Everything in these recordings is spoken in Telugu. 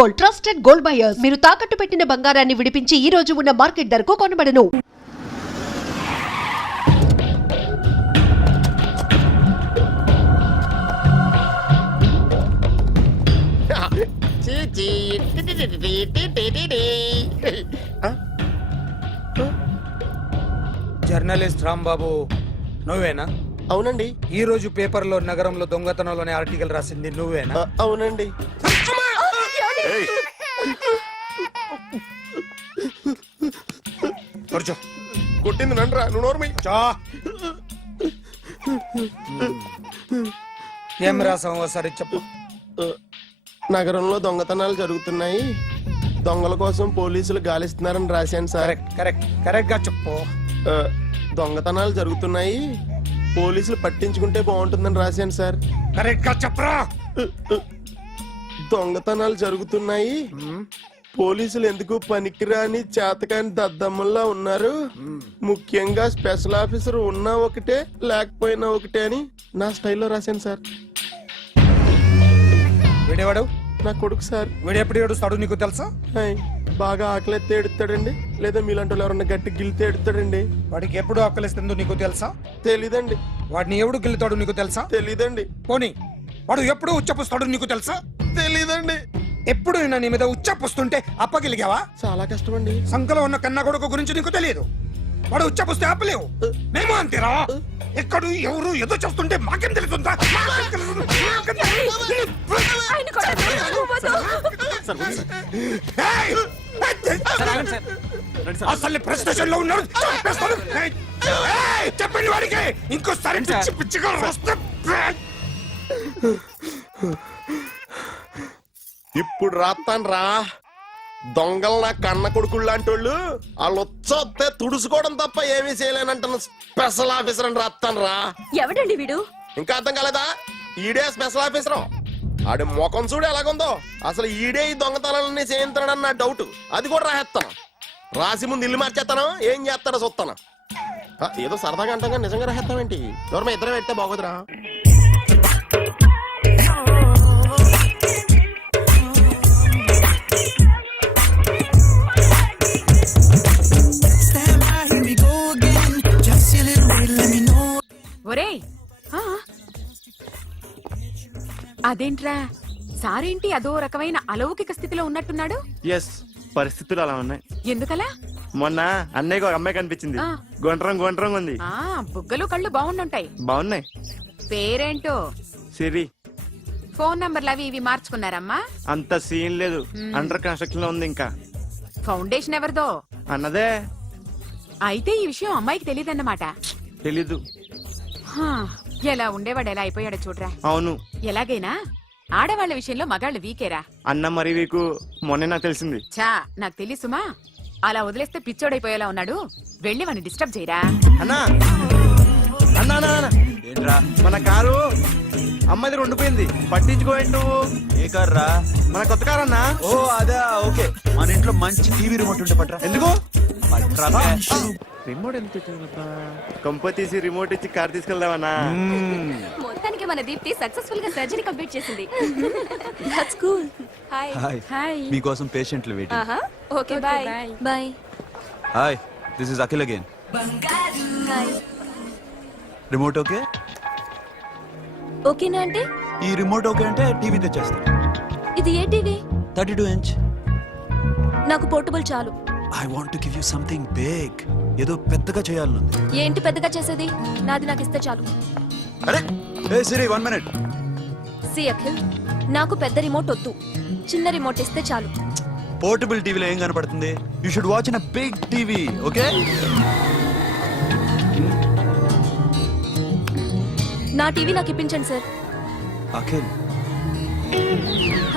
Gold, trusted gold buyers. మీరు తాకట్టు పెట్టిన బంగారాన్ని విడిపించి ఈ రోజు ఉన్న మార్కెట్ ధరకు కొనబడను. జర్నలిస్ట్ రాంబాబు నువ్వేనా? అవునండి. ఈ రోజు పేపర్లో నగరంలో దొంగతనంలోనే ఆర్టికల్ రాసింది నువ్వేనా? అవునండి. కూర్చో. కొట్టింది నండ్రా, నువ్వు నోర్మి. ఏం రాసావు ఒకసారి చెప్పు. నగరంలో దొంగతనాలు జరుగుతున్నాయి, దొంగల కోసం పోలీసులు గాలిస్తున్నారని రాశాను సార్. కరెక్ట్ గా చెప్పు. దొంగతనాలు జరుగుతున్నాయి, పోలీసులు పట్టించుకుంటే బాగుంటుందని రాశాను సార్. కరెక్ట్ గా చెప్పరా. దొంగతనాలు జరుగుతున్నాయి, పోలీసులు ఎందుకు పనికిరాని చేతకాని దద్దమ్మల్లా ఉన్నారు, ముఖ్యంగా స్పెషల్ ఆఫీసర్ ఉన్నా ఒకటే లేకపోయినా ఒకటే అని నా స్టైల్లో రాశాను సార్. వీడేవాడు? నా కొడుకు సార్. వీడు ఎప్పుడు ఏడుస్తాడు నీకు తెలుసా? బాగా ఆకలిస్తే ఎడుతాడండి, లేదా మీలాంటి వాళ్ళు ఎవరన్నా గట్టి గిల్లితే ఎడుతాడండి. వాడికి ఎప్పుడు ఆకలిస్తుందో నీకు తెలుసా? తెలీదండి. వాడిని ఎవడు గిల్లుతాడు నీకు తెలుసా? తెలీదండి. పోనీ వాడు ఎప్పుడు ఉచ్చపుస్తాడు నీకు తెలుసా? తెలీదండి. ఎప్పుడు నీ మీద ఉచ్చపుస్తుంటే అప్పగిలిగావా? చాలా కష్టం అండి. సంకలో ఉన్న కన్న కొడుకు గురించి నీకు తెలియదు. వాడు ఉచ్చపుస్తే ఆపలేవు. మేము అంతేరా. ఎక్కడు ఎవరు ఏదో చేస్తుంటే మాకేం తెలుస్తుందా? అసలు ప్రెస్టేషన్ లో ఉన్నాడు. చెప్పండి వాడికి ఇంకోసారి పిచ్చి పిచ్చిగా వస్తే. ఇప్పుడు రాత్తాను రా. దొంగలు నా కన్న కొడుకులు లాంటి వాళ్ళు వాళ్ళు వచ్చొస్తే తుడుచుకోవడం తప్ప ఏమీ చేయలేనంటున్న స్పెషల్ ఆఫీసర్ అని రాత్తాను రా. ఎవడండి వీడు? ఇంకా అర్థం కాలేదా? ఈడే స్పెషల్ ఆఫీసర్. ఆడి ముఖం చూడు ఎలాగుందో. అసలు ఈడే ఈ దొంగతనాలన్నీ చేయించాడని నా డౌట్. అది కూడా రాసేస్తాను. రాసి ముందు ఇల్లు మార్చేస్తాను, ఏం చేస్తాడో చూస్తాను. ఏదో సరదాగా అంటాం, నిజంగా రాసేస్తామేంటి? ఎవరమ్మా ఇద్దరం పెడితే బాగోదురా. ఒరేయ్, అదేంట్రా సారేంటి అదో రకమైన అలౌకిక స్థితిలో ఉన్నట్టున్నాడు? ఎస్, పరిస్థితులు అలా ఉన్నాయి. ఎందుకలా? మొన్న అన్నయ్యకు ఒక అమ్మాయి కనిపించింది. గుండ్రం ఉంది. బుగ్గలు కళ్ళు బాగుండుంటాయి. బాగున్నాయి. పేరేంటో? సిరి. ఫోన్ నంబర్లు అవి ఇవి మార్చుకున్నారమ్మా? అంత సీన్ లేదు, అండర్ కన్స్ట్రక్షన్ లో ఉంది. ఇంకా ఫౌండేషన్ ఎవరిదో? అన్నదే. అయితే ఈ విషయం అమ్మాయికి తెలియదన్నమాట. తెలీదు. ఎలా ఉండేవాడు ఎలా అయిపోయాడో చూడరా. అవును. ఎలాగైనా ఆడవాళ్ల విషయంలో మగాళ్ళు వీకేరా. అన్న మరి వీకు మొన్నే నాకు తెలిసింది. చా, నాకు తెలుసుమా. అలా వదిలేస్తే పిచ్చోడైపోయేలా ఉన్నాడు. వెళ్ళి వాడిని డిస్టర్బ్ చేయరా. అన్నా అన్నా ఏంట్రా, మన కారు అమ్మాయి దగ్గర ఉండిపోయింది. పట్టించుకోండి నువ్వు. ఏ కార్ రా? మన కొత్త కారు అన్నా. ఓ అదే, ఓకే. మన ఇంట్లో మంచి టీవీ రిమోట్ ఉంటే పట్రా. ఎందుకు? రిమోట్ ఎంత కంప తీసి రిమోట్ ఇచ్చి కార్ తీసుకెళ్దామన్నా. మొత్తానికి మన దీప్తి సక్సెస్ఫుల్ గా సర్జరీ కంప్లీట్ చేసింది. That's cool. హాయ్. హాయ్. మీకోసం పేషెంట్లు waiting. Okay, bye bye. Hi, this is Akhil again. Hi. Remote okay? ఓకేనా అంటే? ఈ రిమోట్ ఓకే అంటే టీవీ తెచ్చేస్తా. ఇది ఏ టీవీ? 32 ఇంచ్. నాకు పోర్టబుల్ చాలు. I want to give you something big. ఏదో పెద్దగా చేయాలనుంది. ఏంటి పెద్దగా చేసేది? నాది నాకు ఇస్తే చాలు. అరే ఏ సిరి, 1 మినిట్. సి అఖిల్, నాకు పెద్ద రిమోట్ వద్దు, చిన్న రిమోట్ ఇస్తే చాలు. పోర్టబుల్ టీవీలో ఏం కనపడుతుంది? You should watch in a big TV, okay? నా టీవీ నాకు ఇప్పించండి sir. Akhil.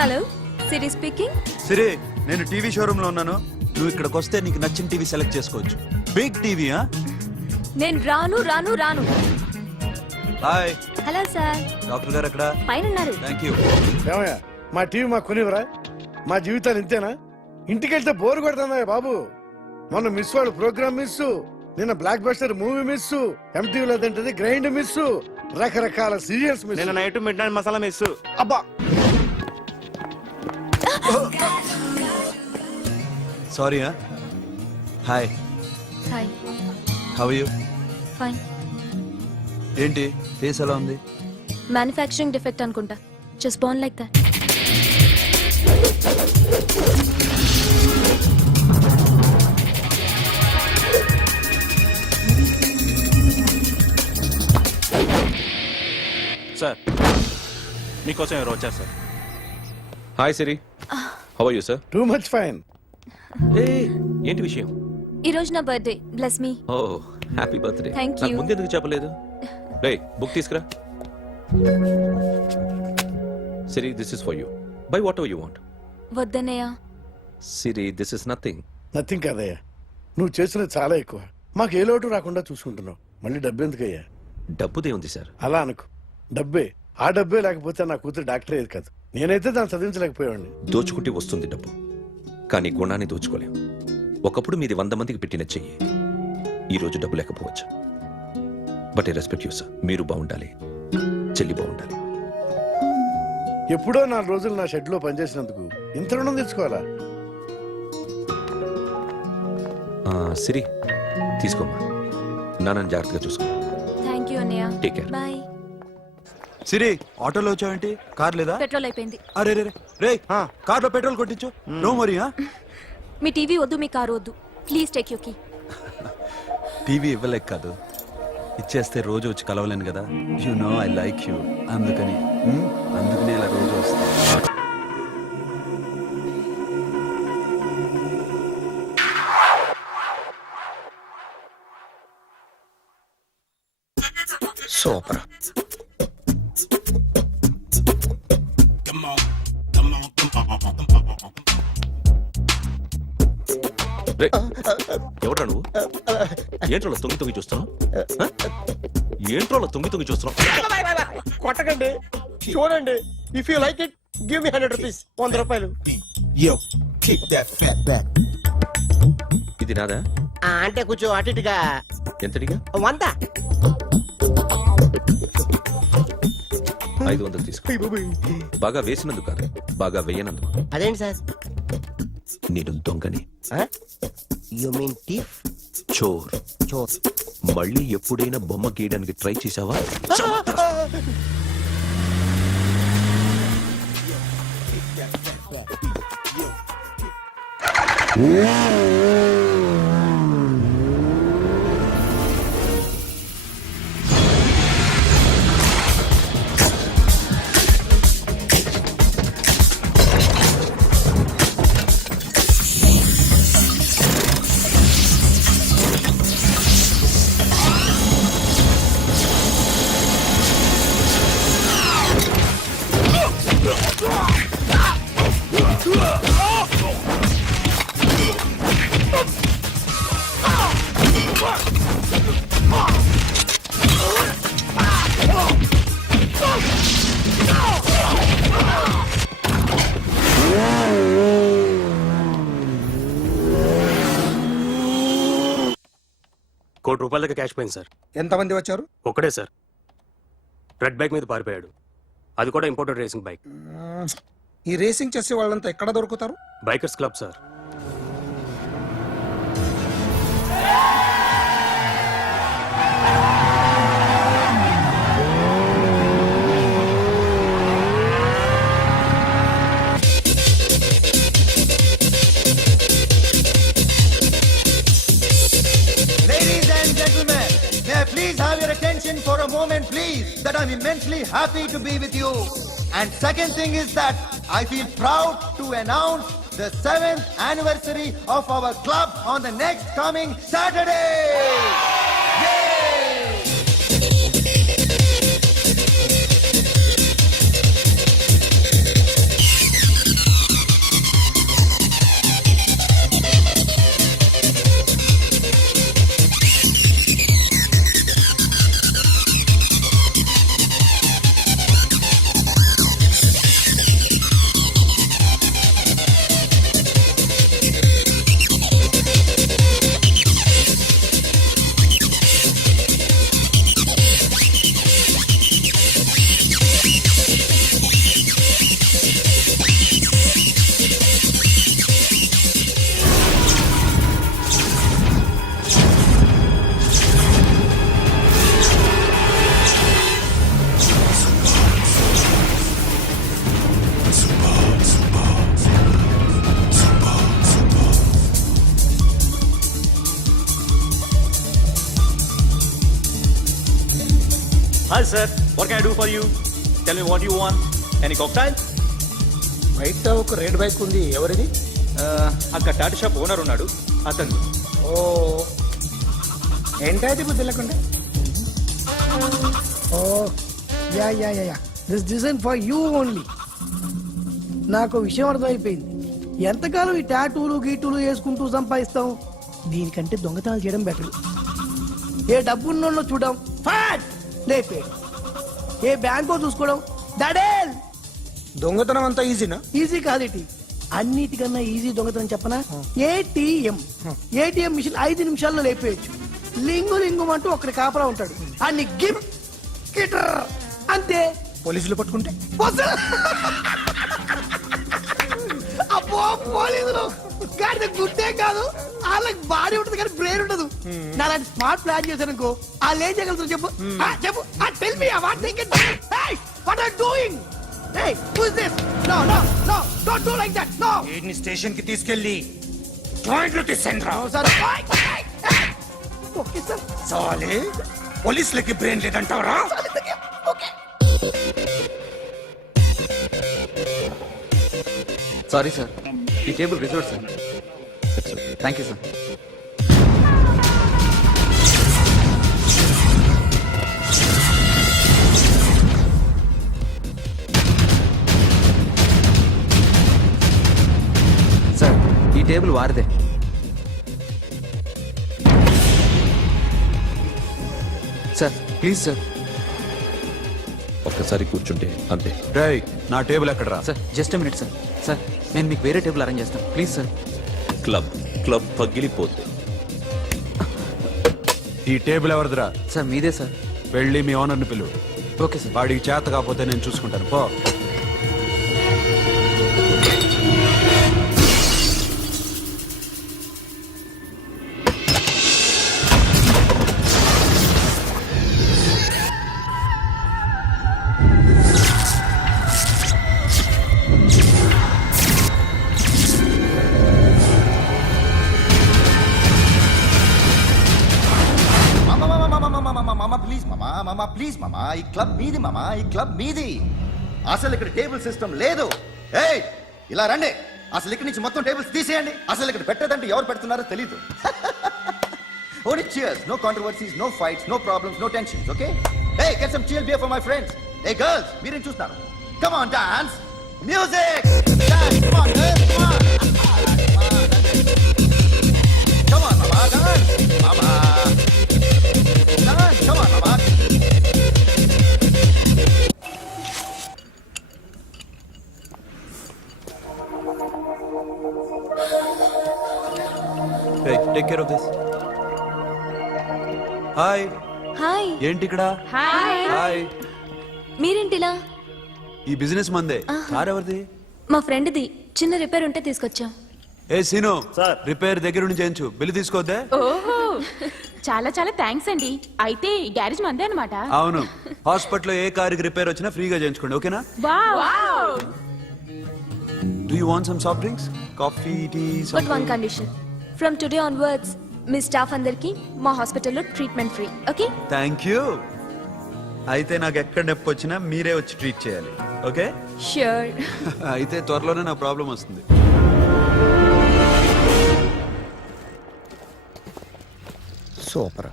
Hello, Siri speaking. Siri, నేను టీవీ షోరూమ్ లో ఉన్నాను. నువ్వు ఇక్కడికి వస్తే నీకు నచ్చిన టీవీ సెలెక్ట్ చేసుకోవచ్చు. Big TV. నేను రాను రాను రాను. హాయ్. Hello sir. డాక్టర్ గారు ఎక్కడ? పైన ఉన్నారు. Thank you. ఏమయ్యా, మా టీవీ మాకు కొనివరా? మా జీవితాలు ఇంతేనా? ఇంటికెళ్తే బోర్ కొడుతుందా బాబు? మొన్న మిస్ వాళ్ళు ప్రోగ్రామ్ మిస్, నిన్న బ్లాక్ బస్టర్ మూవీ మిస్, ఎంటీవీలో తింటది గ్రైండ్ మిస్, రకరకాల సీరియల్స్ మిస్. నిన్న night midnight masala miss. అబ్బా sorry hi hi how you fine. ఏంటి ఫేస్ ఎలా ఉంది? మ్యానుఫ్యాక్చరింగ్ డిఫెక్ట్ అనుకుంటా. Just born like that. Sir మీకోసం ఎవరు వచ్చారు sir? Hi Siri, how are you sir? Too much fine. ఏ ఏంటి విషయం? ఈ రోజు నా birthday. Bless me. Oh happy birthday. Thank నాకు you. ముందు ఎందుకు చెప్పలేదు? రే బుక్ తీసుకురా. Siri, this is for you. Buy whatever you want. వద్దన్నయ్య. Siri, this is nothing. Nothing కాదయ్యా, నువ్వు చేసినది చాలా ఎక్కువ. మాకు ఏ లోటు రాకుండా చూసుకుంటున్నావు. మళ్ళీ డబ్బు ఎందుకయ్యా? డబ్బుదే ఉంది సార్. అలా అనుకో, డబ్బే. ఆ డబ్బే లేకపోతే నా కూతురు డాక్టర్ అయ్యేది కాదు. నేనైతే దాన్ని చదివించలేకపోయాడిని. దోచుకుంటే వస్తుంది డబ్బు, కానీ గుణాన్ని దోచుకోలేం. ఒకప్పుడు మీది 100 మందికి పెట్టిన చెయ్యి, ఈ రోజు డబ్బు లేకపోవచ్చు. But I respect you sir. మీరు బాగుండాలి, చెల్లి బాగుండాలి. ఎప్పుడో 4 రోజులు నా షెడ్ లో పనిచేసినందుకు ఇంత రుణం తెచ్చుకోవాలా? సిరి తీసుకోమ్మా, నాన్నని జాగ్రత్తగా చూసుకో. థ్యాంక్ యూ అన్నయ్య. Take care. బాయ్. సిరి, ఆటోలో వచ్చావేంటి? కార్ లేదా? పెట్రోల్ అయిపోయింది. అరే రే రే కార్లో పెట్రోల్ కొట్టించు. నో మరి. మీ టీవీ వద్దు, మీ కారు వద్దు. Please take you key. TV ఇవ్వలేక కాదు, ఇచ్చేస్తే రోజు వచ్చి కలవలేను కదా. You know I like you. అందుకని అందుకని ఇలా రోజు వస్తా. సూపర్. రే, ఎవడ్రా నువ్వు? ఏంట్రోలో తొంగి తొంగి చూస్తున్నావు? ఏంట్రోలో తొంగి తొంగి చూస్తున్నావు? కొట్టకండి, చూడండి. If you like it give me 100 rupees. 100 రూపాయలు. ఇది నాదా? అంటే కొంచెం అటు ఇటుగా. ఎంతడిగా? 100. 500 తీసుకో. బాగా వేసినందుకు కాదు, బాగా వేయనందుకు. అదేంటి సార్? నేను దొంగని, యు మీన్ థీఫ్? చోర్. చోర్. మళ్ళీ ఎప్పుడైనా బొమ్మ గీయడానికి ట్రై చేసావా? ₹1 దాకా క్యాష్ పోయింది సార్. ఎంతమంది వచ్చారు? ఒక్కడే సార్. రెడ్ బైక్ మీద పారిపోయాడు. అది కూడా ఇంపోర్టెడ్ రేసింగ్ బైక్. ఈ రేసింగ్ చేసే వాళ్ళంతా ఎక్కడ దొరుకుతారు? Bikers club sir. Ladies and gentlemen, may I please have your attention for a moment, please, that I'm immensely happy to be with you. And second thing is that I feel proud to announce the 7th anniversary of our club on the next coming Saturday. Yay! Hi sir, what can I do for you? Tell me what you want. Any cocktail? బయట ఒక రెడ్ బైక్ ఉంది, ఎవరిది? అక్కడ టాటా షాప్ ఓనర్ ఉన్నాడు, అతను. ఓ ఏంటది బుద్ధి లేకుండా? Oh yeah yeah yeah yeah this design for you only. నాకు విషయం అర్థమైపోయింది. ఎంతకాలం ఈ టాటూలు గీటూలు వేసుకుంటూ సంపాదిస్తాం? దీనికంటే దొంగతనాలు చేయడం బెటర్. ఏ డబ్బున్నోళ్ళు చూడడం ఫాట్ లేపే, ఏ బ్యాంకో చూసుకోవడం దడేల్. దొంగతనం అంతా ఈజీనా? ఈజీ కాదేటి, అన్నిటికన్నా ఈజీ దొంగతనం చెప్పనా? ఏటీఎం మిషన్ 5 నిమిషాల్లో లేపేయచ్చు. లింగు లింగు అంటూ ఒకటి కాపలా ఉంటాడు, అన్ని గిమ్ గిటర్ అంతే. పోలీసులు పట్టుకుంటే? అబ్బో పోలీసులు గాడి గుడ్డే కాదు, వాళ్ళకి బాడీ ఉంటుంది కానీ బ్రెయిన్ ఉండదు. నా అలాంటి స్మార్ట్ ప్లాన్ చేశాను వాళ్ళు ఏం చేయగలుగుతారు చెప్పు? చెప్పు, tell me what are you doing? Hey, who is this? No, no, no, don't do like that. No. వీడిని స్టేషన్ కి తీసుకెళ్ళి జాయింట్లు తీసేంద్రా. No, sir. Okay, sir. సాలే పోలీసులకి బ్రెయిన్ లేదంటావరా? Okay. సారీ సార్, ఈ table reserve sir. Thank you sir. Sir, ఈ టేబుల్ వారిదే. Sir please sir. ఒక్కసారి కూర్చుంటే అంతే. రేయ్, నా టేబుల్ ఎక్కడరా? Sir just minute sir. Sir నేను మీకు వేరే టేబుల్ అరేంజ్ చేస్తాను, ప్లీజ్ సార్. క్లబ్ పగిలిపోద్ది. ఈ టేబుల్ ఎవరిదిరా? సార్ మీదే సార్. వెళ్ళి మీ ఓనర్ని పిలువు. Okay sir. వాడికి చేత కాకపోతే నేను చూసుకుంటాను, పో. ప్లీజ్ మామా, ఈ క్లబ్ మీది మామా, ఈ క్లబ్ మీది. అసలు ఇక్కడ టేబుల్ సిస్టమ్ లేదు. ఏయ్ ఇలా రండి, అసలు ఇక్కడ నుంచి మొత్తం టేబుల్స్ తీసేయండి. అసలు ఇక్కడ పెట్టదంటే ఎవరు పెడుతున్నారో తెలీదు. Only cheers, no controversies, no fights, no problems, no tensions, okay? Hey, get some chill beer for my friends. Hey girls, మీరేం చూస్తున్నారు? Come on, dance. Music. Dance, come on, girls, come on. Come on, mama, dance. Mama. Dance, come on, mama. Hey, take care of this. Hi. Hi. ఏంటి ఇక్కడ? హాయ్. హాయ్. మీరేంటిలా? ఈ బిజినెస్ మందే. కార్ ఎవరిది? మా ఫ్రెండ్ది. చిన్న రిపేర్ ఉంటే తీసుకొచ్చా. ఏ సీను, సార్. రిపేర్ దగ్గర నుంచి చేయించు, బిల్లు తీసుకోవద్దే. ఓహో, చాలా చాలా థ్యాంక్స్ అండి. అయితే ఈ గ్యారేజ్ మందే అన్నమాట. అవును, హాస్పిటల్లో ఏ కారుకి రిపేర్ వచ్చినా ఫ్రీగా చేయించుకోండి, ఓకేనా? Wow. Do you want some soft drinks, coffee, tea? But one condition, from today onwards మీ స్టాఫ్ అందరికి మా హాస్పిటల్లో treatment free, okay? Thank you. అయితే నాకు ఎక్కడ నొప్పి వచ్చినా మీరే వచ్చి ట్రీట్ చేయాలి, ఓకే? ష్యూర్. అయితే త్వరలోనే నా ప్రాబ్లం వస్తుంది. సూపర్.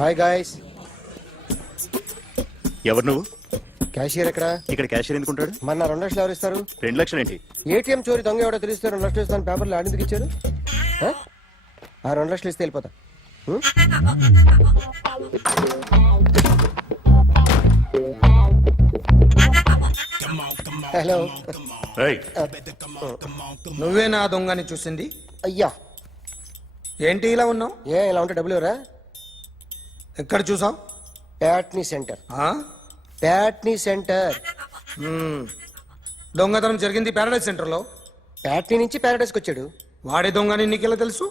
Hi guys. ఎవరు నువ్వు? క్యాషియర్ ఎక్కడ? ఇక్కడ క్యాషియర్ ఎందుకుంటాడు? మన 2 లక్షలు ఎవరు ఇస్తారు? 2 లక్షలు ఏంటి? ఏటీఎం చోరీ దొంగ ఎవడో తెలిస్తే 2 లక్షలు ఇస్తాను పేపర్లు ఆడిందుకు ఇచ్చారు. ఆ 2 లక్షలు ఇస్తే వెళ్ళిపోతా. హలో, నువ్వే నా దొంగని చూసింది? అయ్యా, ఏంటి ఇలా ఉన్నావు? ఏ ఇలా ఉంటే డబ్బులు ఎవరా? ఎక్కడ చూసావు? ప్యాట్నీ సెంటర్. ప్యాట్నీ సెంటర్. దొంగతనం జరిగింది ప్యారడైజ్ సెంటర్ లో. ప్యాట్నీ నుంచి ప్యారడైజ్కి వచ్చాడు. వాడే దొంగని నీకెలా తెలుసు?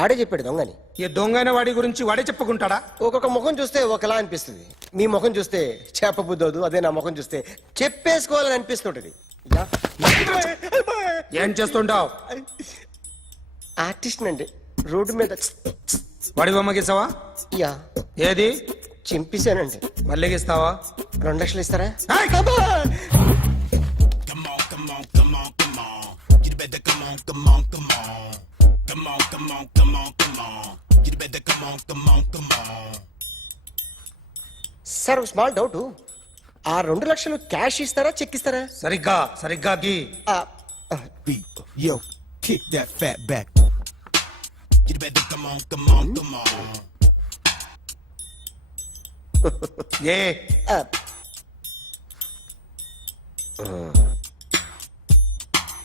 ఆడే చెప్పాడు దొంగని. ఈ దొంగైన వాడి గురించి వాడే చెప్పుకుంటాడా? ఒక్కొక్క ముఖం చూస్తే ఒకలా అనిపిస్తుంది. మీ ముఖం చూస్తే చెప్పబుద్దోదు, అదే నా ముఖం చూస్తే చెప్పేసుకోవాలని అనిపిస్తుంటది. ఏం చేస్తుంటావు? ఆర్టిస్ట్ అండి, రోడ్డు మీద వాడి బొమ్మ గీసావా? యా. ఏది? చింపేశానండి. మళ్ళీ గీస్తావా? 2 లక్షలు ఇస్తారా? సార్ ఒక స్మాల్ డౌట్, ఆ 2 లక్షలు క్యాష్ ఇస్తారా చెక్ ఇస్తారా? సరిగ్గా గీ. Yo, kick that fat back. You better come on. A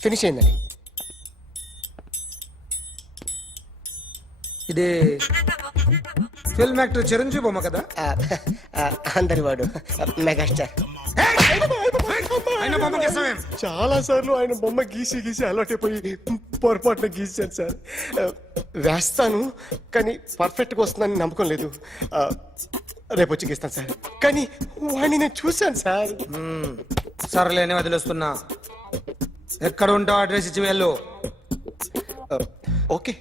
finish అయిందండి. ఇది ఫిల్మ్ యాక్టర్ చిరంజీవి బొమ్మ కదా? అందరి వాడు మెగాస్టార్. ఆయన బొమ్మ గీసావేం? చాలా సార్లు ఆయన బొమ్మ గీసి అలవాటైపోయి పొరపాటున గీసాను సార్. వేస్తాను కానీ పర్ఫెక్ట్ గా వస్తుందని నమ్మకం లేదు. రేపు వచ్చి గీస్తాను సార్. కానీ వాడిని నేను చూశాను సార్. సర్లేని వదిలేస్తున్నా. ఎక్కడ ఉంటావు అడ్రస్ ఇచ్చి వెళ్ళు. Okay.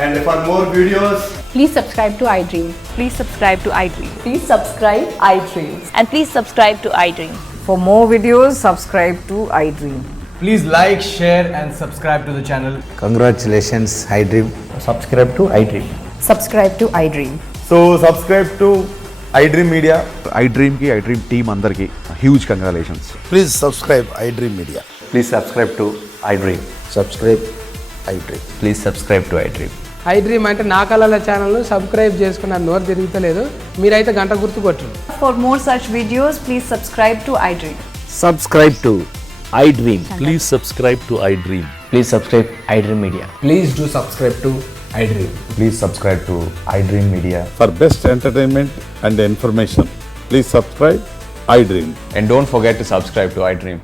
And for more videos, please subscribe to iDream. Please subscribe to iDream. Please subscribe iDream. And please subscribe to iDream. For more videos, subscribe to iDream. please like, share and subscribe to the channel. Congratulations iDream. Subscribe to iDream. Subscribe to iDream. So subscribe to iDream Media. iDream కి iDream టీమ్ అందరికి huge congratulations. Please subscribe iDream media. Please subscribe to iDream. Subscribe iDream. Please subscribe to iDream. iDream అంటే నా కళల ఛానల్ సబ్స్క్రైబ్ చేసుకున్న నోరు తిరుగుతలేదు. మీరైతే గంట గుర్తు కొట్టండి. For more such videos, please subscribe to iDream. Subscribe to iDream. Please subscribe to iDream. Please subscribe iDream media. Please do subscribe to iDream. Please subscribe to iDream media. For best entertainment and information please subscribe iDream. And don't forget to subscribe to iDream.